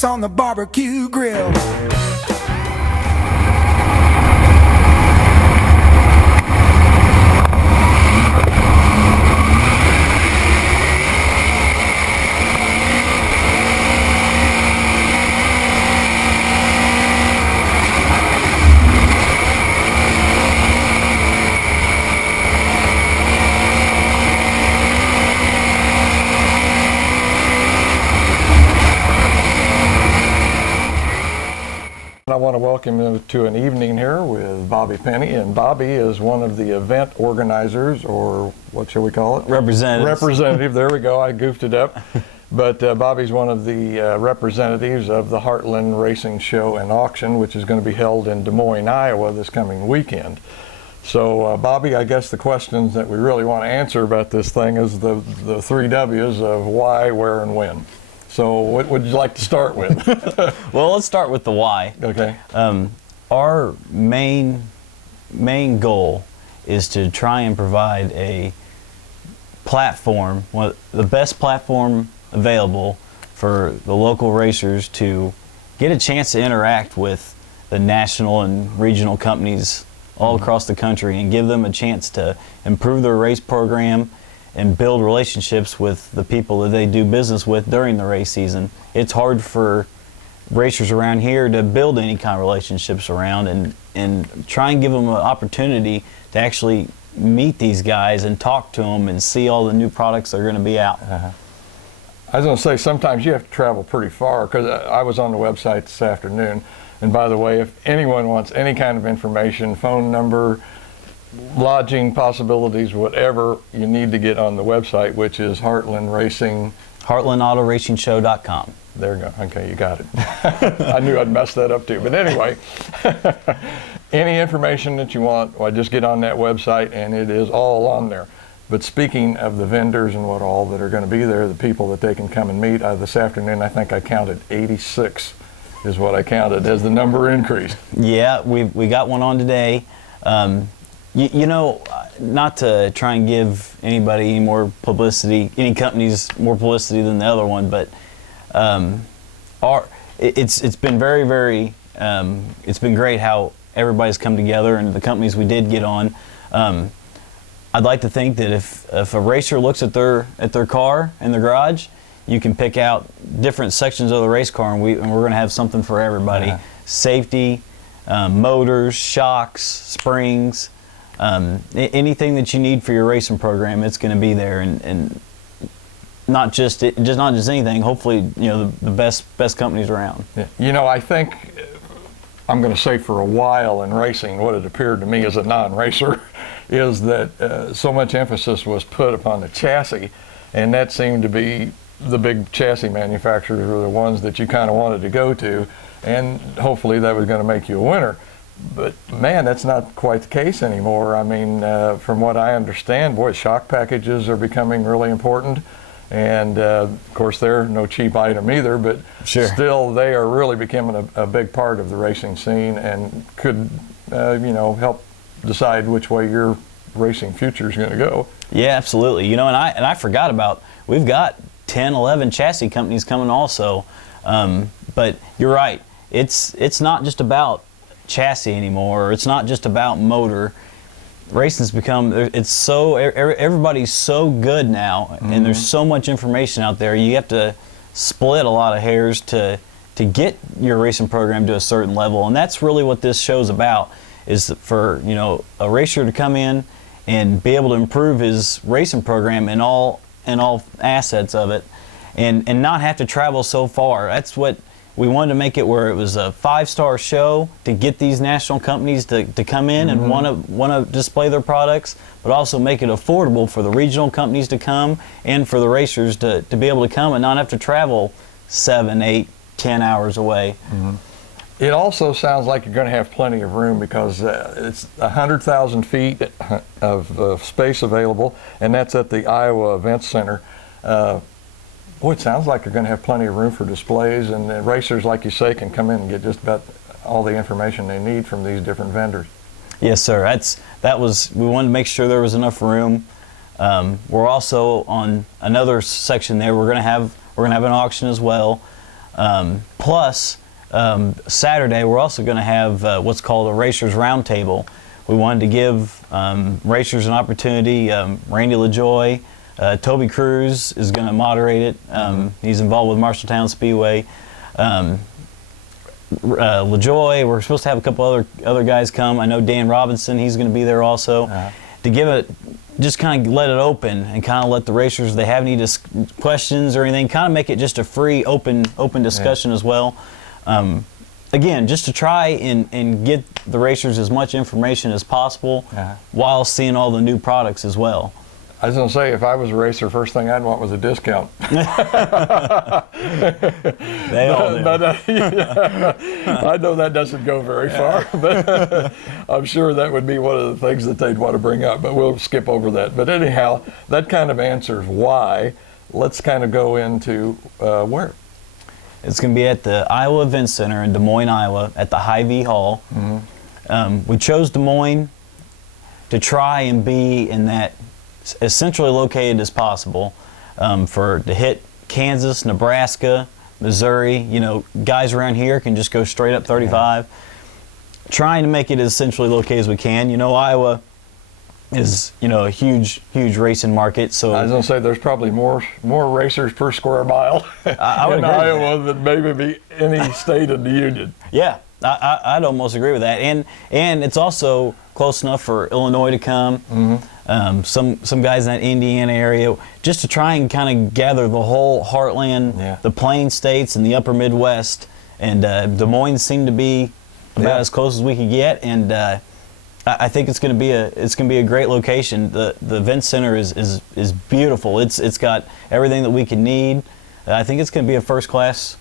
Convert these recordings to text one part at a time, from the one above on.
gas on the barbecue grill. I want to welcome you to an evening here with Bobby Penny, and Bobby is one of the event organizers, or what shall we call it? Representative, there we go, I goofed it up. But Bobby's one of the representatives of the Heartland Racing Show and Auction, which is going to be held in Des Moines, Iowa this coming weekend. So Bobby, I guess the questions that we really want to answer about this thing is the three W's of why, where, and when. So what would you like to start with? Well, let's start with the why. Okay. Our main goal is to try and provide a platform, the best platform available for the local racers to get a chance to interact with the national and regional companies all across the country and give them a chance to improve their race program and build relationships with the people that they do business with during the race season. It's hard for racers around here to build any kind of relationships around and try and give them an opportunity to actually meet these guys and talk to them and see all the new products that are going to be out. I was going to say, sometimes you have to travel pretty far, because I was on the website this afternoon, and by the way, if anyone wants any kind of information, phone number, lodging possibilities, whatever, you need to get on the website, which is Heartland Racing. HeartlandAutoRacingShow.com. There you go. Okay, you got it. I knew I'd mess that up too. But anyway, any information that you want, well, just get on that website and it is all on there. But speaking of the vendors and what all that are going to be there, the people that they can come and meet, this afternoon I think I counted 86 is what I counted as the number increased. Yeah, we got one on today. You know, not to try and give anybody any more publicity, any companies more publicity than the other one, but it's been very it's been great how everybody's come together and the companies we did get on. I'd like to think that if a racer looks at their car in the garage, you can pick out different sections of the race car, and we're going to have something for everybody. Yeah. Safety, motors, shocks, springs. Anything that you need for your racing program, it's going to be there, and not just anything. Hopefully, you know, the best companies around. Yeah. You know, I think I'm going to say for a while in racing, what it appeared to me as a non-racer is that so much emphasis was put upon the chassis, and that seemed to be the big chassis manufacturers were the ones that you kind of wanted to go to, and hopefully that was going to make you a winner. But man, that's not quite the case anymore. I mean, from what I understand, boy, shock packages are becoming really important. And of course, they're no cheap item either, but sure, still they are really becoming a big part of the racing scene and could, you know, help decide which way your racing future is going to go. Yeah, absolutely. You know, and I forgot about, we've got 10, 11 chassis companies coming also. But you're right. It's not just about chassis anymore. It's not just about motor. Racing's become, everybody's so good now, and there's so much information out there. You have to split a lot of hairs to get your racing program to a certain level, and that's really what this show's about, is for, you know, a racer to come in and be able to improve his racing program in all assets of it, and not have to travel so far. That's what we wanted to make it, where it was a 5-star show to get these national companies to come in and want to display their products, but also make it affordable for the regional companies to come and for the racers to be able to come and not have to travel 7, 8, 10 hours away. It also sounds like you're going to have plenty of room, because it's 100,000 feet of space available, and that's at the Iowa Event Center. Boy, it sounds like you're going to have plenty of room for displays, and racers, like you say, can come in and get just about all the information they need from these different vendors. Yes, sir. We wanted to make sure there was enough room. We're also on another section there. We're going to have an auction as well. plus, Saturday we're also going to have what's called a Racers Roundtable. We wanted to give racers an opportunity. Randy LaJoy, Toby Cruz is going to moderate it. He's involved with Marshalltown Speedway. LaJoy, we're supposed to have a couple other guys come. I know Dan Robinson, he's going to be there also. To give it, just kind of let it open and kind of let the racers, if they have any questions or anything, kind of make it just a free, open discussion as well. Again, just to try and get the racers as much information as possible while seeing all the new products as well. I was going to say, if I was a racer, first thing I'd want was a discount. They all do. But I know that doesn't go very far, but I'm sure that would be one of the things that they'd want to bring up, but we'll skip over that. But anyhow, that kind of answers why. Let's kind of go into where. It's going to be at the Iowa Event Center in Des Moines, Iowa, at the Hy-Vee Hall. We chose Des Moines to try and be in that as centrally located as possible, to hit Kansas, Nebraska, Missouri. You know, guys around here can just go straight up 35. Trying to make it as centrally located as we can. You know, Iowa is, you know, a huge racing market. So I was going to say there's probably more racers per square mile I would in agree Iowa than maybe be any state in the union. Yeah, I'd almost agree with that. And it's also close enough for Illinois to come. Some guys in that Indiana area, just to try and kind of gather the whole Heartland, the Plain States, and the Upper Midwest. And Des Moines seemed to be about as close as we could get. And I think it's going to be a great location. The event center is beautiful. It's got everything that we can need. I think it's going to be a first class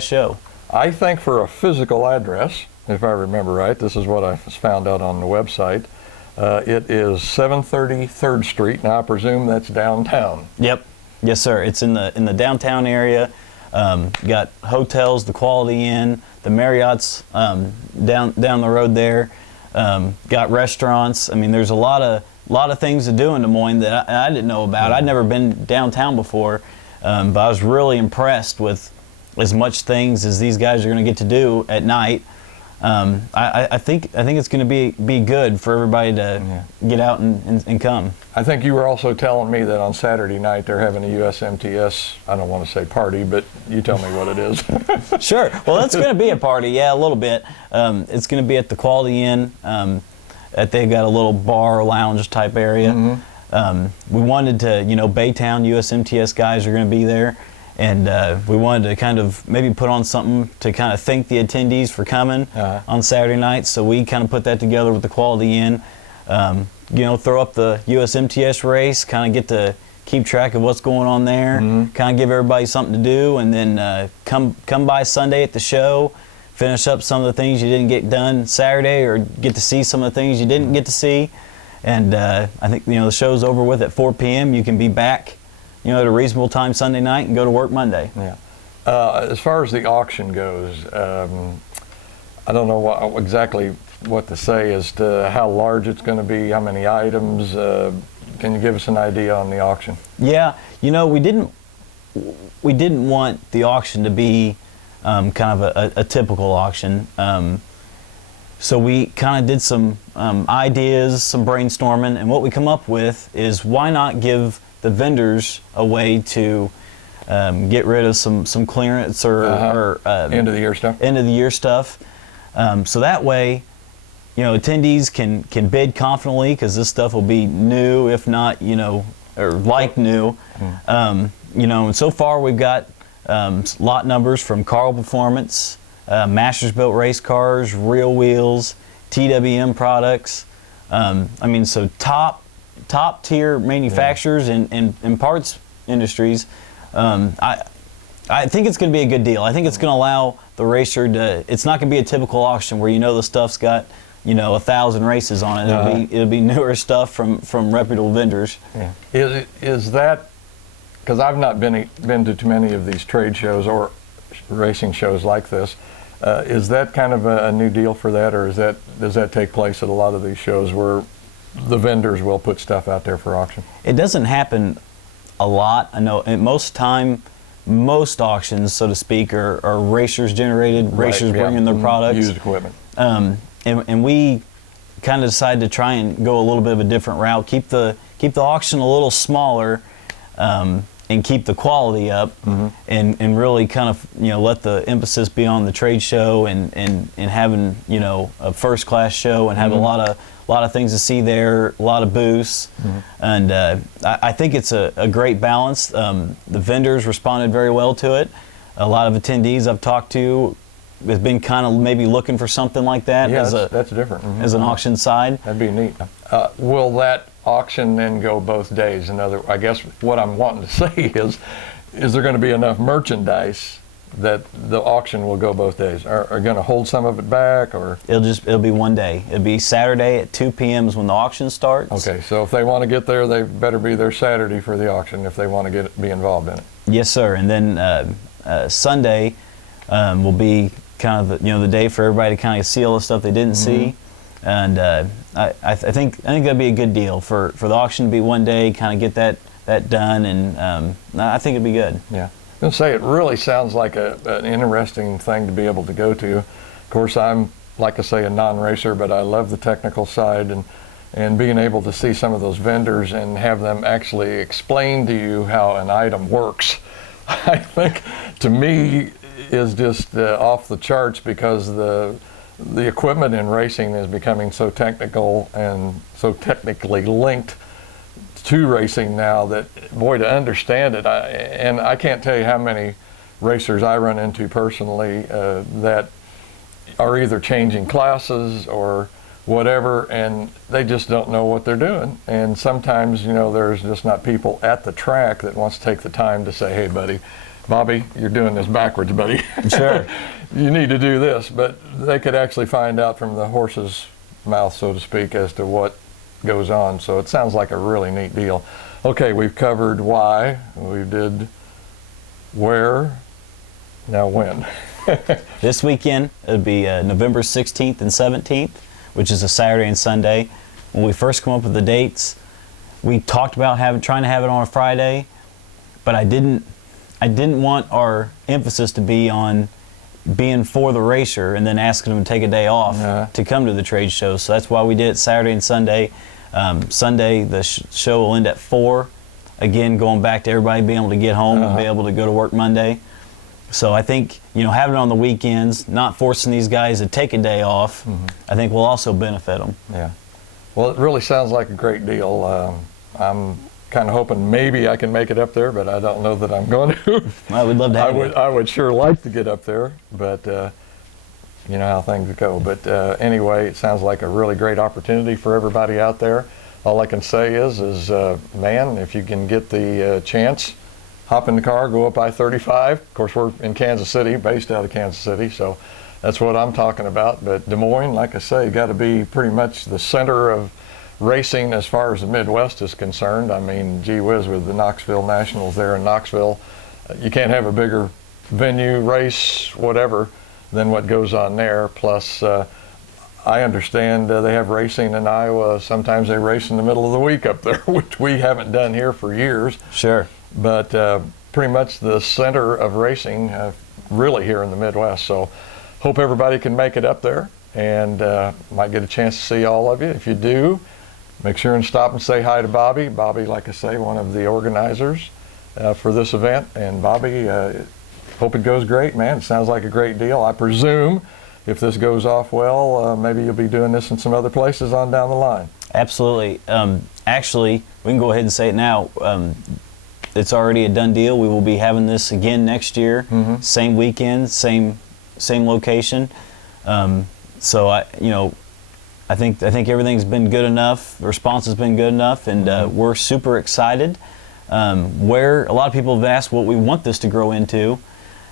show. I think for a physical address, if I remember right, this is what I found out on the website. It is 730 3rd Street. Now I presume that's downtown. Yep. Yes, sir. It's in the downtown area. You got hotels, the Quality Inn, the Marriott's down the road there. Got restaurants. I mean, there's a lot of things to do in Des Moines that I didn't know about. I'd never been downtown before, but I was really impressed with as much things as these guys are going to get to do at night. I think it's going to be good for everybody to get out and come. I think you were also telling me that on Saturday night they're having a USMTS, I don't want to say party, but you tell me what it is. Sure. Well, it's going to be a party, yeah, a little bit. It's going to be at the Quality Inn. They've got a little bar, lounge type area. We wanted to, Baytown USMTS guys are going to be there. And we wanted to kind of maybe put on something to kind of thank the attendees for coming on Saturday night. So we kind of put that together with the Quality Inn. Throw up the USMTS race, kind of get to keep track of what's going on there, kind of give everybody something to do, and then come by Sunday at the show, finish up some of the things you didn't get done Saturday, or get to see some of the things you didn't get to see. And I think the show's over with at 4 p.m. You can be back at a reasonable time Sunday night and go to work Monday. Yeah. As far as the auction goes, I don't know exactly what to say as to how large it's going to be, how many items. Can you give us an idea on the auction? Yeah, we didn't want the auction to be kind of a typical auction. So we kind of did some ideas, some brainstorming, and what we come up with is why not give the vendors a way to get rid of some clearance or end of the year stuff. End of the year stuff. So that way, attendees can bid confidently because this stuff will be new, if not or like new. And so far we've got lot numbers from Carl Performance, Masters Built Race Cars, Real Wheels, TWM products. So top tier manufacturers and parts industries. I think it's going to be a good deal. I think it's going to allow the racer to. It's not going to be a typical auction where the stuff's got 1,000 races on it. It'll be newer stuff from reputable vendors. Yeah. Is that because I've not been to too many of these trade shows or racing shows like this? Is that kind of a new deal for that, or does that take place at a lot of these shows where the vendors will put stuff out there for auction? It doesn't happen a lot. I know most time most auctions, so to speak, are racers generated, racers Right, yeah. bringing their products. Used equipment. And we kind of decided to try and go a little bit of a different route, keep the auction a little smaller, and keep the quality up, and really kind of let the emphasis be on the trade show and having a first class show and have a lot of things to see there, a lot of booths, and I think it's a great balance. The vendors responded very well to it. A lot of attendees I've talked to has been kind of maybe looking for something like that Yeah, as that's different. as an auction side. That'd be neat. Will that auction then go both days? I guess what I'm wanting to say is there going to be enough merchandise that the auction will go both days? Are going to hold some of it back, or? It'll be one day. It'll be Saturday at 2 p.m. is when the auction starts. Okay, so if they want to get there, they better be there Saturday for the auction if they want to be involved in it. Yes, sir. And then Sunday will be kind of the day for everybody to kind of see all the stuff they didn't see. And I think that'd be a good deal for the auction to be one day, kind of get that done, and I think it'd be good. Yeah. I was going to say, it really sounds like an interesting thing to be able to go to. Of course, I'm, like I say, a non-racer, but I love the technical side, and being able to see some of those vendors and have them actually explain to you how an item works, I think, to me, is just off the charts, because the equipment in racing is becoming so technical and so technically linked to racing now that, boy, to understand it, and I can't tell you how many racers I run into personally that are either changing classes or whatever, and they just don't know what they're doing. And sometimes, there's just not people at the track that wants to take the time to say, hey, buddy, Bobby, you're doing this backwards, buddy. Sure. You need to do this. But they could actually find out from the horse's mouth, so to speak, as to what goes on. So it sounds like a really neat deal. Okay, we've covered why, we did where, now when. This weekend, it'll be November 16th and 17th, which is a Saturday and Sunday. When we first come up with the dates, we talked about trying to have it on a Friday, but I didn't want our emphasis to be on being for the racer and then asking them to take a day off to come to the trade show. So that's why we did it Saturday and Sunday. Sunday, the show will end at 4. Again, going back to everybody being able to get home and be able to go to work Monday. So I think, having it on the weekends, not forcing these guys to take a day off, I think will also benefit them. Yeah. Well, it really sounds like a great deal. I'm kind of hoping maybe I can make it up there, but I don't know that I'm going to. Well, we'd love to have you. I would sure like to get up there, but you know how things go. But anyway, it sounds like a really great opportunity for everybody out there. All I can say is man, if you can get the chance, hop in the car, go up I-35. Of course, we're in Kansas City, based out of Kansas City, so that's what I'm talking about. But Des Moines, like I say, got to be pretty much the center of racing as far as the Midwest is concerned. I mean, gee whiz, with the Knoxville Nationals there in Knoxville, you can't have a bigger venue, race, whatever, than what goes on there. Plus, I understand they have racing in Iowa. Sometimes they race in the middle of the week up there, which we haven't done here for years. Sure. But pretty much the center of racing really here in the Midwest. So hope everybody can make it up there, and might get a chance to see all of you. If you do, make sure and stop and say hi to Bobby. Bobby, like I say, one of the organizers for this event. And Bobby, hope it goes great, man. It sounds like a great deal. I presume if this goes off well, maybe you'll be doing this in some other places on down the line. Absolutely. Actually, we can go ahead and say it now. It's already a done deal. We will be having this again next year. Same weekend, same location. So I think everything's been good enough. The response has been good enough, and we're super excited. Where a lot of people have asked what we want this to grow into,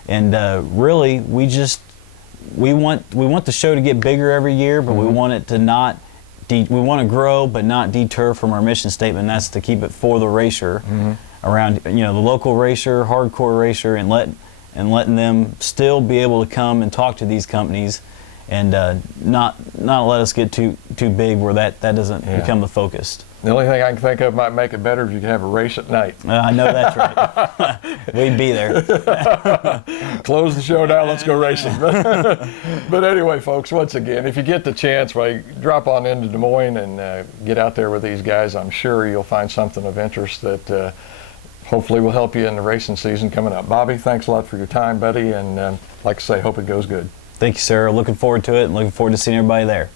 and really we want the show to get bigger every year, but we want it to not. We want to grow, but not deter from our mission statement. And that's to keep it for the racer, around the local racer, hardcore racer, and letting them still be able to come and talk to these companies, and not let us get too big where that doesn't become the focus. The only thing I can think of might make it better if you could have a race at night. I know that's right. We'd be there. Close the show now, let's go racing. But anyway, folks, once again, if you get the chance, well, drop on into Des Moines and get out there with these guys. I'm sure you'll find something of interest that hopefully will help you in the racing season coming up. Bobby, thanks a lot for your time, buddy, and like I say, hope it goes good. Thank you, sir. Looking forward to it and looking forward to seeing everybody there.